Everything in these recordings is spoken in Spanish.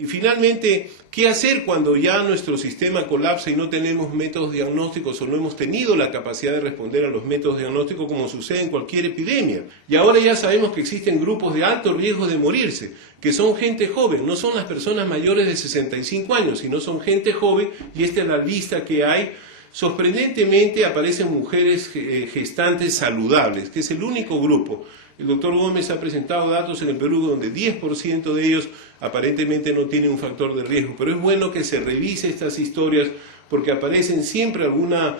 Y finalmente, ¿qué hacer cuando ya nuestro sistema colapsa y no tenemos métodos diagnósticos o no hemos tenido la capacidad de responder a los métodos diagnósticos como sucede en cualquier epidemia? Y ahora ya sabemos que existen grupos de alto riesgo de morirse, que son gente joven, no son las personas mayores de 65 años, sino son gente joven, y esta es la lista que hay. Sorprendentemente aparecen mujeres gestantes saludables, que es el único grupo. El doctor Gómez ha presentado datos en el Perú donde 10% de ellos aparentemente no tienen un factor de riesgo, pero es bueno que se revise estas historias porque aparecen siempre alguna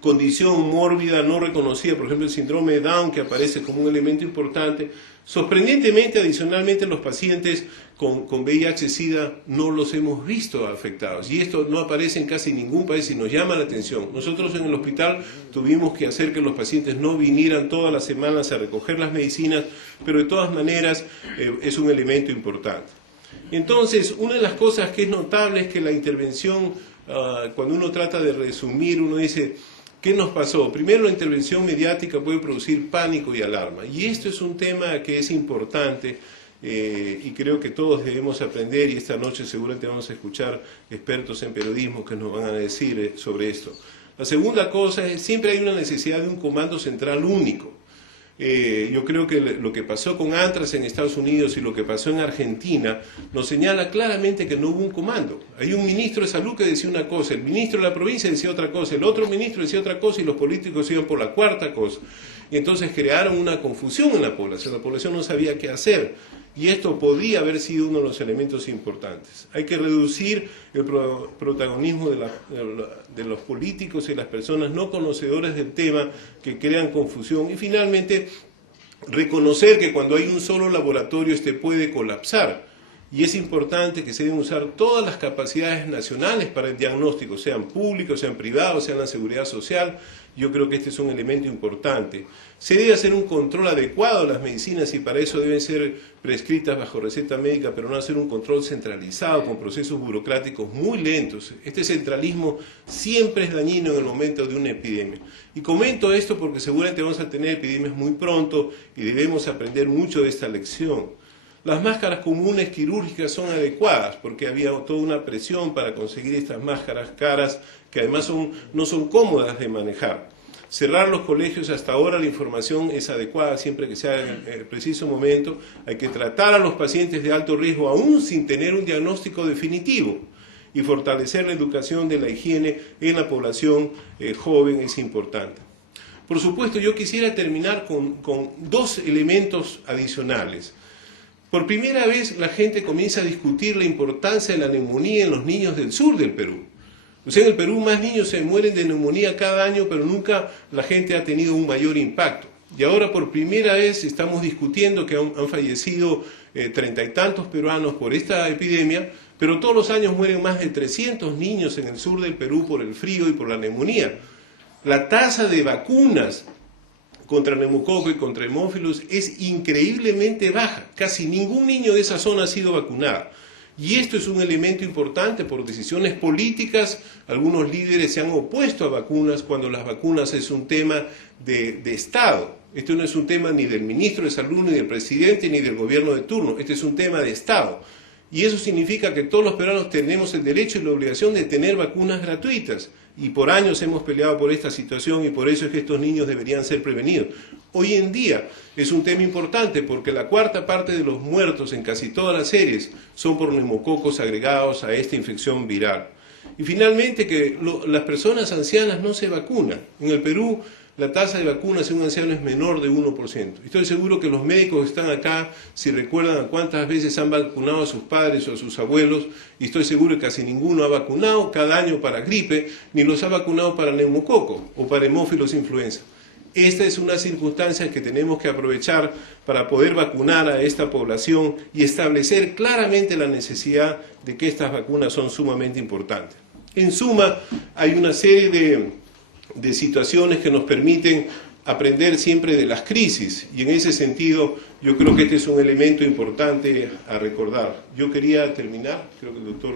condición mórbida no reconocida, por ejemplo el síndrome de Down, que aparece como un elemento importante. Sorprendentemente, adicionalmente, los pacientes con VIH-Sida no los hemos visto afectados, y esto no aparece en casi ningún país y nos llama la atención. Nosotros en el hospital tuvimos que hacer que los pacientes no vinieran todas las semanas a recoger las medicinas, pero de todas maneras es un elemento importante. Entonces, una de las cosas que es notable es que la intervención, cuando uno trata de resumir, uno dice, ¿qué nos pasó? Primero, la intervención mediática puede producir pánico y alarma, y esto es un tema que es importante y creo que todos debemos aprender, y esta noche seguramente vamos a escuchar expertos en periodismo que nos van a decir sobre esto. La segunda cosa es, siempre hay una necesidad de un comando central único. Yo creo que lo que pasó con Anthrax en Estados Unidos y lo que pasó en Argentina nos señala claramente que no hubo un comando. Hay un ministro de salud que decía una cosa, el ministro de la provincia decía otra cosa, el otro ministro decía otra cosa y los políticos iban por la cuarta cosa. Y entonces crearon una confusión en la población no sabía qué hacer. Y esto podría haber sido uno de los elementos importantes. Hay que reducir el protagonismo de los políticos y las personas no conocedores del tema que crean confusión. Y finalmente, reconocer que cuando hay un solo laboratorio este puede colapsar. Y es importante que se deben usar todas las capacidades nacionales para el diagnóstico, sean públicos, sean privados, sean la seguridad social. Yo creo que este es un elemento importante. Se debe hacer un control adecuado de las medicinas y para eso deben ser prescritas bajo receta médica, pero no hacer un control centralizado con procesos burocráticos muy lentos. Este centralismo siempre es dañino en el momento de una epidemia. Y comento esto porque seguramente vamos a tener epidemias muy pronto y debemos aprender mucho de esta lección. Las máscaras comunes quirúrgicas son adecuadas porque había toda una presión para conseguir estas máscaras caras que además no son cómodas de manejar. Cerrar los colegios, hasta ahora la información es adecuada siempre que sea en el preciso momento. Hay que tratar a los pacientes de alto riesgo aún sin tener un diagnóstico definitivo y fortalecer la educación de la higiene en la población joven es importante. Por supuesto, yo quisiera terminar con dos elementos adicionales. Por primera vez la gente comienza a discutir la importancia de la neumonía en los niños del sur del Perú. O sea, en el Perú más niños se mueren de neumonía cada año, pero nunca la gente ha tenido un mayor impacto. Y ahora por primera vez estamos discutiendo que han fallecido 30 y tantos peruanos por esta epidemia, pero todos los años mueren más de 300 niños en el sur del Perú por el frío y por la neumonía. La tasa de vacunas contra neumococo y contra hemófilos es increíblemente baja. Casi ningún niño de esa zona ha sido vacunado. Y esto es un elemento importante por decisiones políticas. Algunos líderes se han opuesto a vacunas cuando las vacunas es un tema de Estado. Esto no es un tema ni del ministro de Salud, ni del presidente, ni del gobierno de turno. Este es un tema de Estado. Y eso significa que todos los peruanos tenemos el derecho y la obligación de tener vacunas gratuitas. Y por años hemos peleado por esta situación y por eso es que estos niños deberían ser prevenidos. Hoy en día es un tema importante porque la cuarta parte de los muertos en casi todas las series son por neumococos agregados a esta infección viral. Y finalmente que las personas ancianas no se vacunan. En el Perú la tasa de vacunas en un anciano es menor de 1%. Estoy seguro que los médicos que están acá, si recuerdan cuántas veces han vacunado a sus padres o a sus abuelos, y estoy seguro que casi ninguno ha vacunado cada año para gripe, ni los ha vacunado para neumococo o para hemófilos influenza. Esta es una circunstancia que tenemos que aprovechar para poder vacunar a esta población y establecer claramente la necesidad de que estas vacunas son sumamente importantes. En suma, hay una serie de situaciones que nos permiten aprender siempre de las crisis y en ese sentido yo creo que este es un elemento importante a recordar. Yo quería terminar, creo que el doctor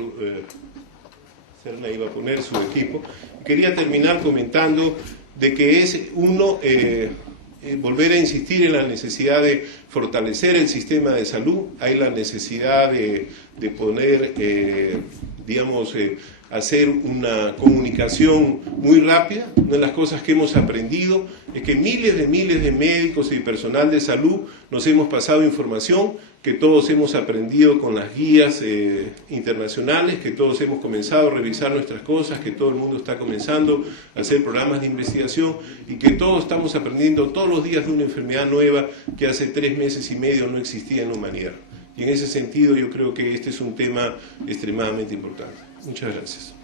Serna iba a poner su equipo, quería terminar comentando de que es uno volver a insistir en la necesidad de fortalecer el sistema de salud, hay la necesidad de poner, hacer una comunicación muy rápida. Una de las cosas que hemos aprendido es que miles de médicos y personal de salud nos hemos pasado información, que todos hemos aprendido con las guías internacionales, que todos hemos comenzado a revisar nuestras cosas, que todo el mundo está comenzando a hacer programas de investigación y que todos estamos aprendiendo todos los días de una enfermedad nueva que hace 3 meses y medio no existía en la humanidad. Y en ese sentido yo creo que este es un tema extremadamente importante. Muchas gracias.